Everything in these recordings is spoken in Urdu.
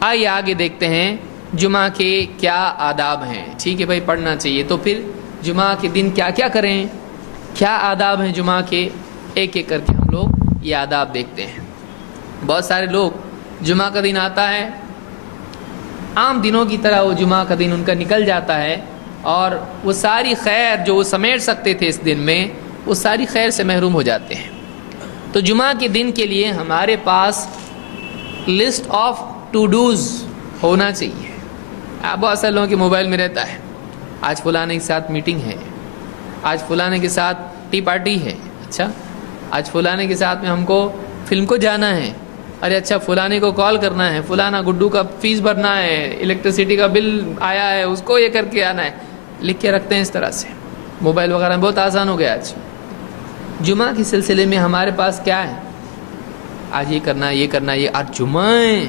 آئیے آگے دیکھتے ہیں جمعہ کے کیا آداب ہیں. ٹھیک ہے بھائی، پڑھنا چاہیے. تو پھر جمعہ کے دن کیا کیا کریں، کیا آداب ہیں جمعہ کے، ایک ایک کر کے ہم لوگ یہ آداب دیکھتے ہیں. بہت سارے لوگ جمعہ کا دن آتا ہے، عام دنوں کی طرح وہ جمعہ کا دن ان کا نکل جاتا ہے، اور وہ ساری خیر جو وہ سمیٹ سکتے تھے اس دن میں، وہ ساری خیر سے محروم ہو جاتے ہیں. تو جمعہ کے دن کے لیے ہمارے پاس لسٹ آف ٹو ڈوز ہونا چاہیے. بہت سارے لوگوں کے موبائل میں رہتا ہے، آج فلانے کے ساتھ میٹنگ ہے، آج فلانے کے ساتھ ٹی پارٹی ہے، اچھا آج فلانے کے ساتھ میں ہم کو فلم کو جانا ہے، ارے اچھا فلانے کو کال کرنا ہے، فلانا گڈو کا فیس بھرنا ہے، الیکٹریسٹی کا بل آیا ہے اس کو یہ کر کے آنا ہے. لکھ کے رکھتے ہیں اس طرح سے. موبائل وغیرہ میں بہت آسان ہو گیا آج. جمعہ کے سلسلے میں ہمارے پاس کیا ہے، آج یہ کرنا یہ کرنا، یہ آج جمعہ ہے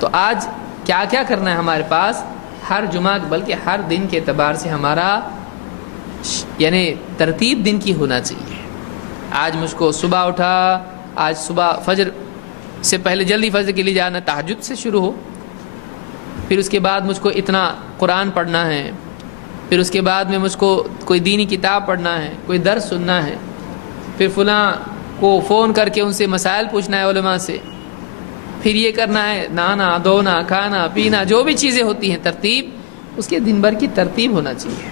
تو آج کیا کیا کرنا ہے ہمارے پاس. ہر جمعہ بلکہ ہر دن کے اعتبار سے ہمارا یعنی ترتیب دن کی ہونا چاہیے. آج مجھ کو صبح اٹھا، آج صبح فجر سے پہلے جلدی فجر کے لیے جانا، تہجد سے شروع ہو. پھر اس کے بعد مجھ کو اتنا قرآن پڑھنا ہے، پھر اس کے بعد میں مجھ کو کوئی دینی کتاب پڑھنا ہے، کوئی درس سننا ہے، پھر فلاں کو فون کر کے ان سے مسائل پوچھنا ہے علماء سے، پھر یہ کرنا ہے، نہانا دھونا کھانا پینا جو بھی چیزیں ہوتی ہیں ترتیب، اس کے دن بھر کی ترتیب ہونا چاہیے.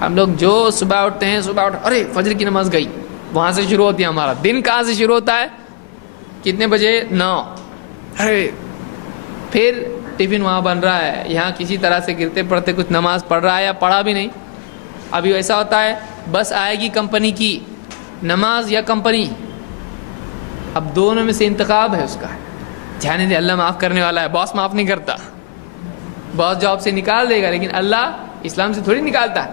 ہم لوگ جو صبح اٹھتے ہیں، صبح اٹھ ارے فجر کی نماز گئی، وہاں سے شروع ہوتی ہے ہمارا دن. کہاں سے شروع ہوتا ہے، کتنے بجے، 9، ارے پھر ٹفن وہاں بن رہا ہے، یہاں کسی طرح سے گرتے پڑتے کچھ نماز پڑھ رہا ہے یا پڑھا بھی نہیں. ابھی ایسا ہوتا ہے بس آئے گی کمپنی کی، نماز یا کمپنی، اب دونوں میں سے انتخاب ہے اس کا. جانے دے، اللہ معاف کرنے والا ہے، باس معاف نہیں کرتا، باس جاب سے نکال دے گا لیکن اللہ اسلام سے تھوڑی نکالتا ہے.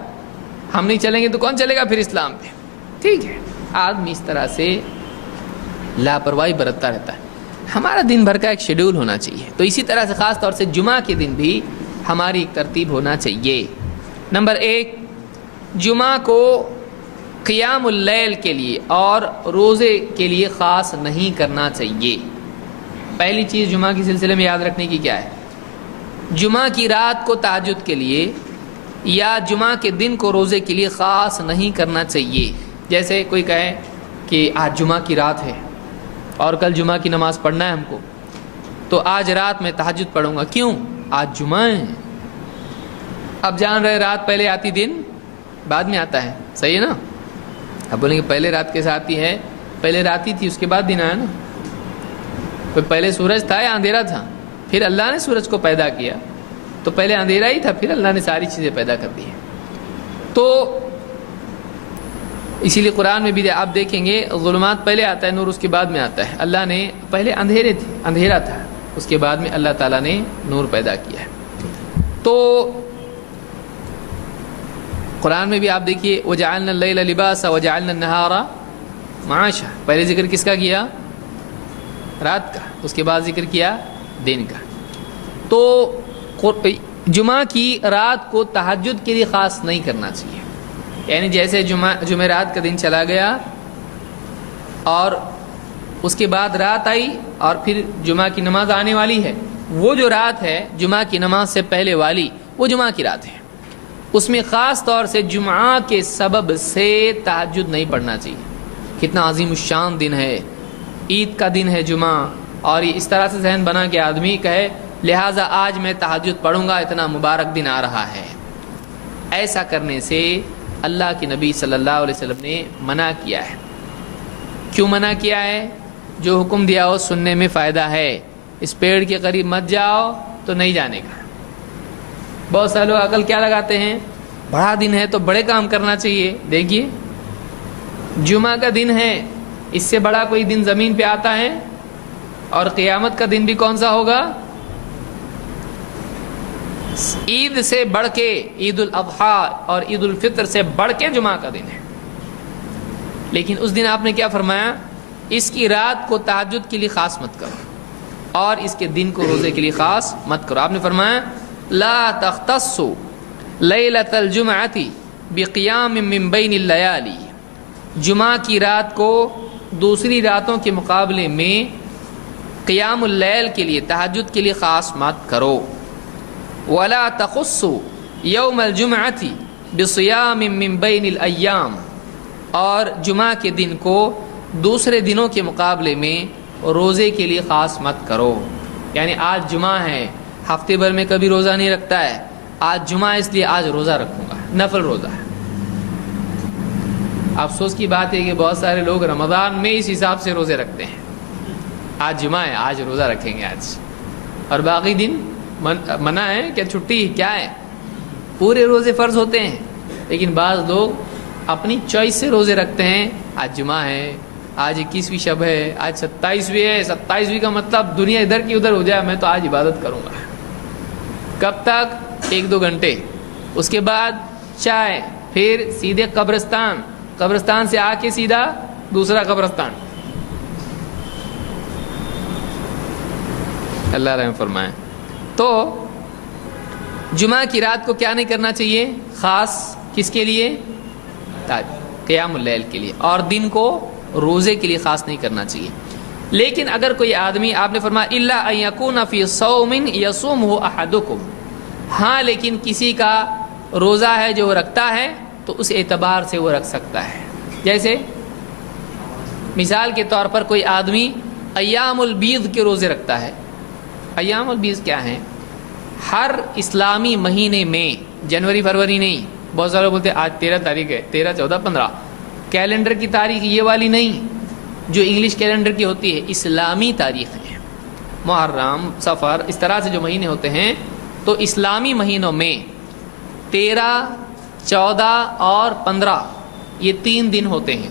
ہم نہیں چلیں گے تو کون چلے گا پھر اسلام پہ. ٹھیک ہے، آدمی اس طرح سے لاپرواہی برتتا رہتا ہے. ہمارا دن بھر کا ایک شیڈول ہونا چاہیے. تو اسی طرح سے خاص طور سے جمعہ کے دن بھی ہماری ایک ترتیب ہونا چاہیے. نمبر 1، جمعہ کو قیام اللیل کے لیے اور روزے کے لیے خاص نہیں کرنا چاہیے. پہلی چیز جمعہ کے سلسلے میں یاد رکھنے کی کیا ہے، جمعہ کی رات کو تہجد کے لیے یا جمعہ کے دن کو روزے کے لیے خاص نہیں کرنا چاہیے. جیسے کوئی کہے کہ آج جمعہ کی رات ہے اور کل جمعہ کی نماز پڑھنا ہے ہم کو، تو آج رات میں تہجد پڑھوں گا. کیوں، آج جمعہ ہے. اب جان رہے رات پہلے آتی دن بعد میں آتا ہے، صحیح ہے نا. اب بولیں گے پہلے رات کیسے آتی ہے، پہلے رات ہی تھی اس کے بعد دن آیا نا. پہلے سورج تھا یا اندھیرا تھا، پھر اللہ نے سورج کو پیدا کیا تو پہلے اندھیرا ہی تھا، پھر اللہ نے ساری چیزیں پیدا کر دی ہیں. تو اسی لیے قرآن میں بھی آپ دیکھیں گے ظلمات پہلے آتا ہے، نور اس کے بعد میں آتا ہے. اللہ نے پہلے اندھیرا تھا، اس کے بعد میں اللہ تعالیٰ نے نور پیدا کیا ہے. تو قرآن میں بھی آپ دیکھیے وَجَعَلْنَا اللَّيْلَ لِبَاسًا وَجَعَلْنَا النَّهَارَ مَعَاشًا، پہلے ذکر کس کا کیا، رات کا، اس کے بعد ذکر کیا دن کا. تو جمعہ کی رات کو تہجد کے لیے خاص نہیں کرنا چاہیے. یعنی جیسے جمعرات کا دن چلا گیا اور اس کے بعد رات آئی اور پھر جمعہ کی نماز آنے والی ہے، وہ جو رات ہے جمعہ کی نماز سے پہلے والی، وہ جمعہ کی رات ہے. اس میں خاص طور سے جمعہ کے سبب سے تہجد نہیں پڑھنا چاہیے. کتنا عظیم الشان دن ہے، عید کا دن ہے جمعہ، اور اس طرح سے ذہن بنا کے آدمی کہے لہٰذا آج میں تہجد پڑھوں گا، اتنا مبارک دن آ رہا ہے. ایسا کرنے سے اللہ کے نبی صلی اللہ علیہ وسلم نے منع کیا ہے. کیوں منع کیا ہے، جو حکم دیا ہو سننے میں فائدہ ہے. اس پیڑ کے قریب مت جاؤ تو نہیں جانے کا. بہت سارے لوگ عقل کیا لگاتے ہیں، بڑا دن ہے تو بڑے کام کرنا چاہیے. دیکھیے جمعہ کا دن ہے، اس سے بڑا کوئی دن زمین پہ آتا ہے؟ اور قیامت کا دن بھی کون سا ہوگا، عید سے بڑھ کے، عید الاضحیٰ اور عید الفطر سے بڑھ کے جمعہ کا دن ہے. لیکن اس دن آپ نے کیا فرمایا، اس کی رات کو تہجد کے لیے خاص مت کرو اور اس کے دن کو روزے کے لیے خاص مت کرو. آپ نے فرمایا لا تختصوا لیلۃ الجمعۃ بقیام من بین اللیالی، جمعہ کی رات کو دوسری راتوں کے مقابلے میں قیام اللیل کے لیے، تہجد کے لیے خاص مت کرو. ولا تخصوا یوم الجمعۃ بصیام من بین الایام، اور جمعہ کے دن کو دوسرے دنوں کے مقابلے میں روزے کے لیے خاص مت کرو. یعنی آج جمعہ ہے، ہفتے بھر میں کبھی روزہ نہیں رکھتا ہے، آج جمعہ اس لیے آج روزہ رکھوں گا، نفل روزہ ہے. افسوس کی بات ہے کہ بہت سارے لوگ رمضان میں اس حساب سے روزے رکھتے ہیں، آج جمعہ ہے آج روزہ رکھیں گے آج، اور باقی دن منع ہے کہ چھٹی کیا ہے، پورے روزے فرض ہوتے ہیں. لیکن بعض لوگ اپنی چوائس سے روزے رکھتے ہیں. آج جمعہ ہے، آج 21ویں شب ہے، آج 27ویں ہے، 27ویں کا مطلب دنیا ادھر کی ادھر ہو جائے، میں تو آج عبادت کروں گا. کب تک؟ 1-2 گھنٹے، اس کے بعد چائے، پھر سیدھے قبرستان، قبرستان سے آ کے سیدھا دوسرا قبرستان. اللہ رحم فرمائے. تو جمعہ کی رات کو کیا نہیں کرنا چاہیے؟ خاص کس کے لیے؟ قیام اللیل کے لیے، اور دن کو روزے کے لیے خاص نہیں کرنا چاہیے. لیکن اگر کوئی آدمی، آپ نے فرمایا الا ان یکون فی صوم یصومہ احدکم، ہاں لیکن کسی کا روزہ ہے جو وہ رکھتا ہے تو اس اعتبار سے وہ رکھ سکتا ہے. جیسے مثال کے طور پر کوئی آدمی ایام البیض کے روزے رکھتا ہے. ایام البیض کیا ہیں؟ ہر اسلامی مہینے میں، جنوری فروری نہیں، بہت سارے بولتے ہیں آج 13 تاریخ ہے، 13 14 15، کیلنڈر کی تاریخ یہ والی نہیں جو انگلش کیلنڈر کی ہوتی ہے، اسلامی تاریخ ہے. محرم، سفر، اس طرح سے جو مہینے ہوتے ہیں، تو اسلامی مہینوں میں 13 14 اور 15 یہ 3 دن ہوتے ہیں.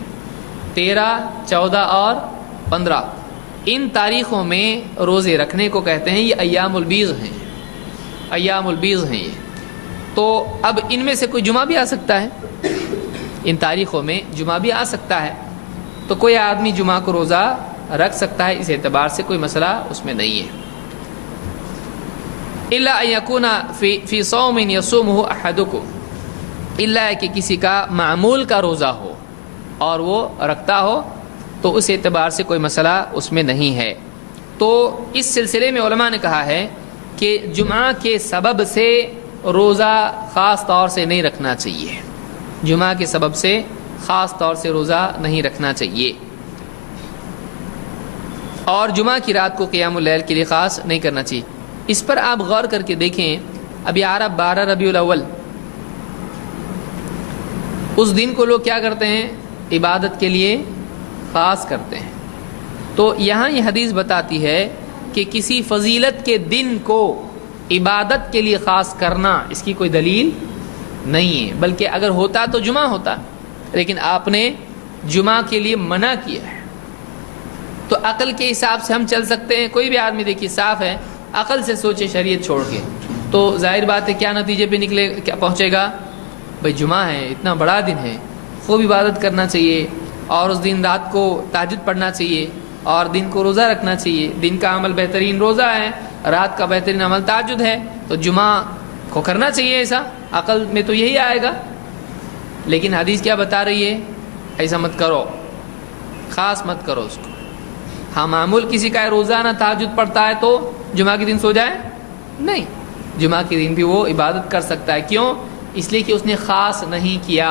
13 14 اور 15 ان تاریخوں میں روزے رکھنے کو کہتے ہیں، یہ ایام البیض ہیں، ایام البیض ہیں یہ. تو اب ان میں سے کوئی جمعہ بھی آ سکتا ہے، ان تاریخوں میں جمعہ بھی آ سکتا ہے، تو کوئی آدمی جمعہ کو روزہ رکھ سکتا ہے، اس اعتبار سے کوئی مسئلہ اس میں نہیں ہے. الا ان یکون فی صوم یصومہ احدکم، الا کہ کسی کا معمول کا روزہ ہو اور وہ رکھتا ہو تو اس اعتبار سے کوئی مسئلہ اس میں نہیں ہے. تو اس سلسلے میں علماء نے کہا ہے کہ جمعہ کے سبب سے روزہ خاص طور سے نہیں رکھنا چاہیے، جمعہ کے سبب سے خاص طور سے روزہ نہیں رکھنا چاہیے، اور جمعہ کی رات کو قیام اللیل کے لیے خاص نہیں کرنا چاہیے. اس پر آپ غور کر کے دیکھیں، ابھی آ رہا 12 ربیع الاول، اس دن کو لوگ کیا کرتے ہیں؟ عبادت کے لیے خاص کرتے ہیں. تو یہاں یہ حدیث بتاتی ہے کہ کسی فضیلت کے دن کو عبادت کے لیے خاص کرنا اس کی کوئی دلیل نہیں ہے، بلکہ اگر ہوتا تو جمعہ ہوتا، لیکن آپ نے جمعہ کے لیے منع کیا ہے. تو عقل کے حساب سے ہم چل سکتے ہیں، کوئی بھی آدمی دیکھیے صاف ہے، عقل سے سوچے شریعت چھوڑ کے، تو ظاہر بات ہے کیا نتیجے پہ نکلے، کیا پہنچے گا؟ بھئی جمعہ ہے، اتنا بڑا دن ہے، خوب عبادت کرنا چاہیے، اور اس دن رات کو تہجد پڑھنا چاہیے، اور دن کو روزہ رکھنا چاہیے. دن کا عمل بہترین روزہ ہے، رات کا بہترین عمل تہجد ہے، تو جمعہ کو کرنا چاہیے. ایسا عقل میں تو یہی آئے گا. لیکن حدیث کیا بتا رہی ہے؟ ایسا مت کرو، خاص مت کرو اس کو. ہاں معمول کسی کا روزانہ تہجد پڑھتا ہے تو جمعہ کے دن سو جائے؟ نہیں، جمعہ کے دن بھی وہ عبادت کر سکتا ہے. کیوں؟ اس لیے کہ اس نے خاص نہیں کیا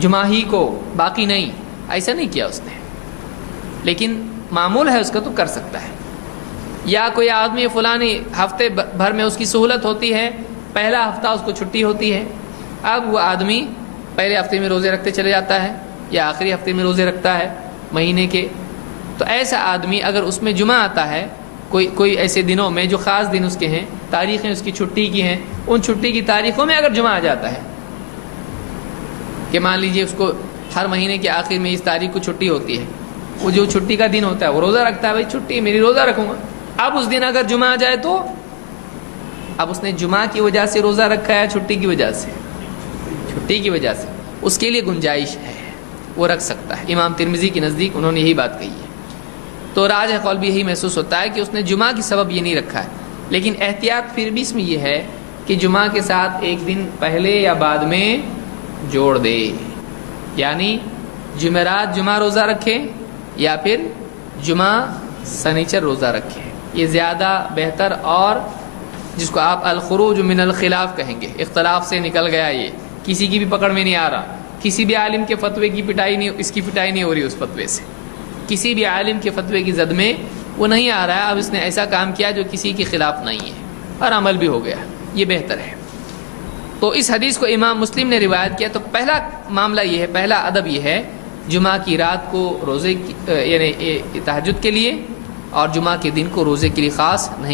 جمعہ ہی کو، باقی نہیں، ایسا نہیں کیا اس نے، لیکن معمول ہے اس کا تو کر سکتا ہے. یا کوئی آدمی فلانی ہفتے بھر میں اس کی سہولت ہوتی ہے، پہلا ہفتہ اس کو چھٹی ہوتی ہے، اب وہ آدمی پہلے ہفتے میں روزے رکھتے چلے جاتا ہے یا آخری ہفتے میں روزے رکھتا ہے مہینے کے. تو ایسا آدمی اگر اس میں جمعہ آتا ہے، کوئی ایسے دنوں میں جو خاص دن اس کے ہیں، تاریخیں اس کی چھٹی کی ہیں، ان چھٹی کی تاریخوں میں اگر جمعہ آ جاتا ہے، کہ مان لیجئے اس کو ہر مہینے کے آخر میں اس تاریخ کو چھٹی ہوتی ہے، وہ جو چھٹی کا دن ہوتا ہے وہ روزہ رکھتا ہے، بھائی چھٹی میری روزہ رکھوں گا. اب اس دن اگر جمعہ آ جائے تو اب اس نے جمعہ کی وجہ سے روزہ رکھا ہے، چھٹی کی وجہ سے، چھٹی کی وجہ سے اس کے لیے گنجائش ہے، وہ رکھ سکتا ہے. امام ترمذی کے نزدیک انہوں نے یہی بات کہی ہے. تو راجح قول بھی یہی محسوس ہوتا ہے کہ اس نے جمعہ کی سبب یہ نہیں رکھا ہے. لیکن احتیاط پھر بھی اس میں یہ ہے کہ جمعہ کے ساتھ ایک دن پہلے یا بعد میں جوڑ دے، یعنی جمعرات جمعہ روزہ رکھے یا پھر جمعہ سنیچر روزہ رکھیں، یہ زیادہ بہتر، اور جس کو آپ الخروج من الخلاف کہیں گے، اختلاف سے نکل گیا، یہ کسی کی بھی پکڑ میں نہیں آ رہا، کسی بھی عالم کے فتوے کی پٹائی نہیں، اس کی پٹائی نہیں ہو رہی اس فتوے سے، کسی بھی عالم کے فتوے کی زد میں وہ نہیں آ رہا ہے، اب اس نے ایسا کام کیا جو کسی کے خلاف نہیں ہے اور عمل بھی ہو گیا، یہ بہتر ہے۔ تو اس حدیث کو امام مسلم نے روایت کیا۔ تو پہلا معاملہ یہ ہے، پہلا ادب یہ ہے جمعہ کی رات کو روزے یعنی تہجد کے لیے، اور جمعہ کے دن کو روزے کے لیے خاص نہیں